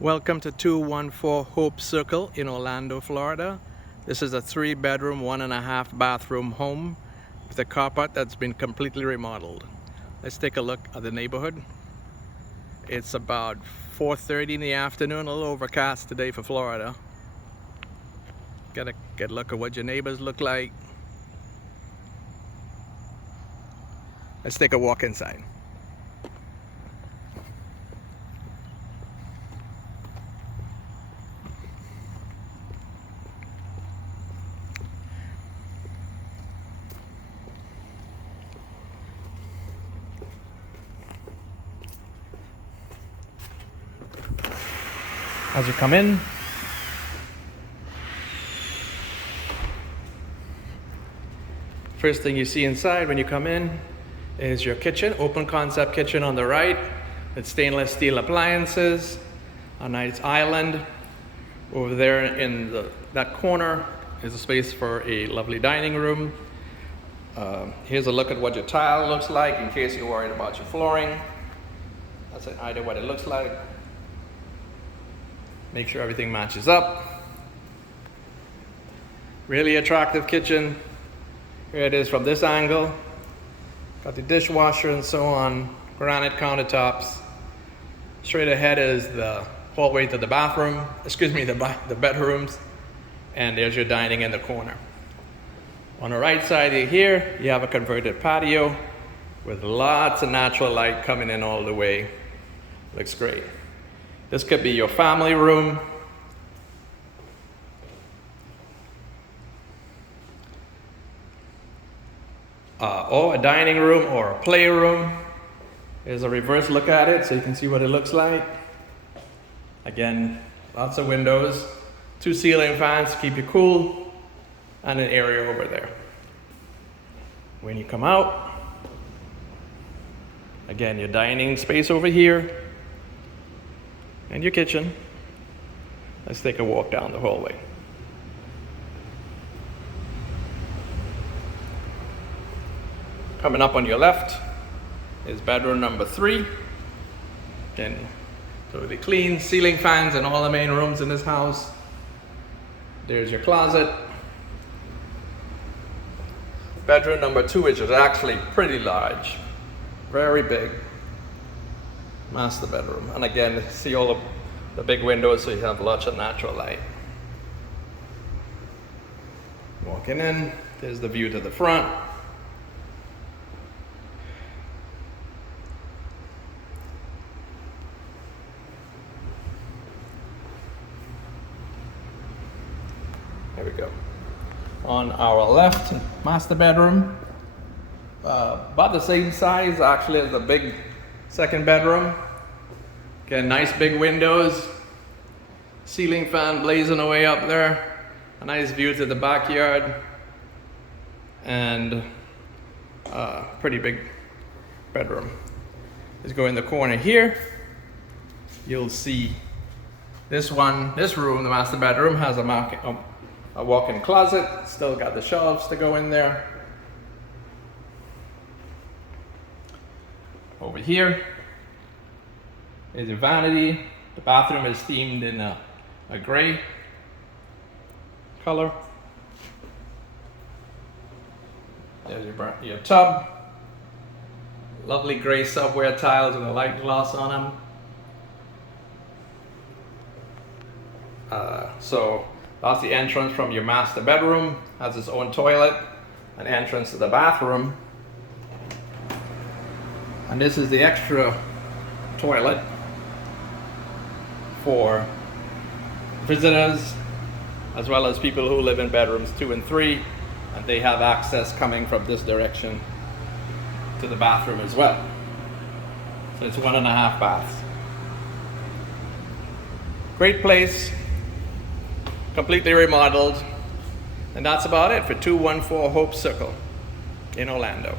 Welcome to 214 Hope Circle in Orlando, Florida. This is a 3-bedroom, 1.5 bathroom home with a carport that's been completely remodeled. Let's take a look at the neighborhood. It's about 4:30 in the afternoon, a little overcast today for Florida. Get a look at what your neighbors look like. Let's take a walk inside. As you come in, first thing you see inside when you come in is your kitchen, open concept kitchen on the right with stainless steel appliances, a nice island. Over there in that corner is a space for a lovely dining room. Here's a look at what your tile looks like in case you're worried about your flooring. That's an idea what it looks like. Make sure everything matches up. Really attractive kitchen. Here it is from this angle. Got the dishwasher and so on. Granite countertops. Straight ahead is the hallway to the bathroom. Excuse me, the bedrooms. And there's your dining in the corner. On the right side here, you have a converted patio with lots of natural light coming in all the way. Looks great. This could be your family room. Or a dining room or a playroom. Here's a reverse look at it so you can see what it looks like. Again, lots of windows, 2 ceiling fans to keep you cool, and an area over there. When you come out, again, your dining space over here, and your kitchen. Let's take a walk down the hallway. Coming up on your left is bedroom number 3. Again, totally clean, ceiling fans in all the main rooms in this house. There's your closet. Bedroom number 2, which is actually pretty large, very big. Master bedroom. And again, see all of the big windows so you have lots of natural light. Walking in, there's the view to the front. There we go. On our left, master bedroom. About the same size actually as the big second bedroom. Again, nice big windows. Ceiling fan blazing away up there. A nice view to the backyard. And pretty big bedroom. Let's go in the corner here. You'll see this room, the master bedroom, has a walk-in closet. Still got the shelves to go in there. Over here is your vanity. The bathroom is themed in a gray color. There's your tub. Lovely gray subware tiles with a light gloss on them. So that's the entrance from your master bedroom. Has its own toilet, an entrance to the bathroom. And this is the extra toilet for visitors as well as people who live in bedrooms 2 and 3, and they have access coming from this direction to the bathroom as well. So it's 1.5 baths. Great place, completely remodeled, and that's about it for 214 Hope Circle in Orlando.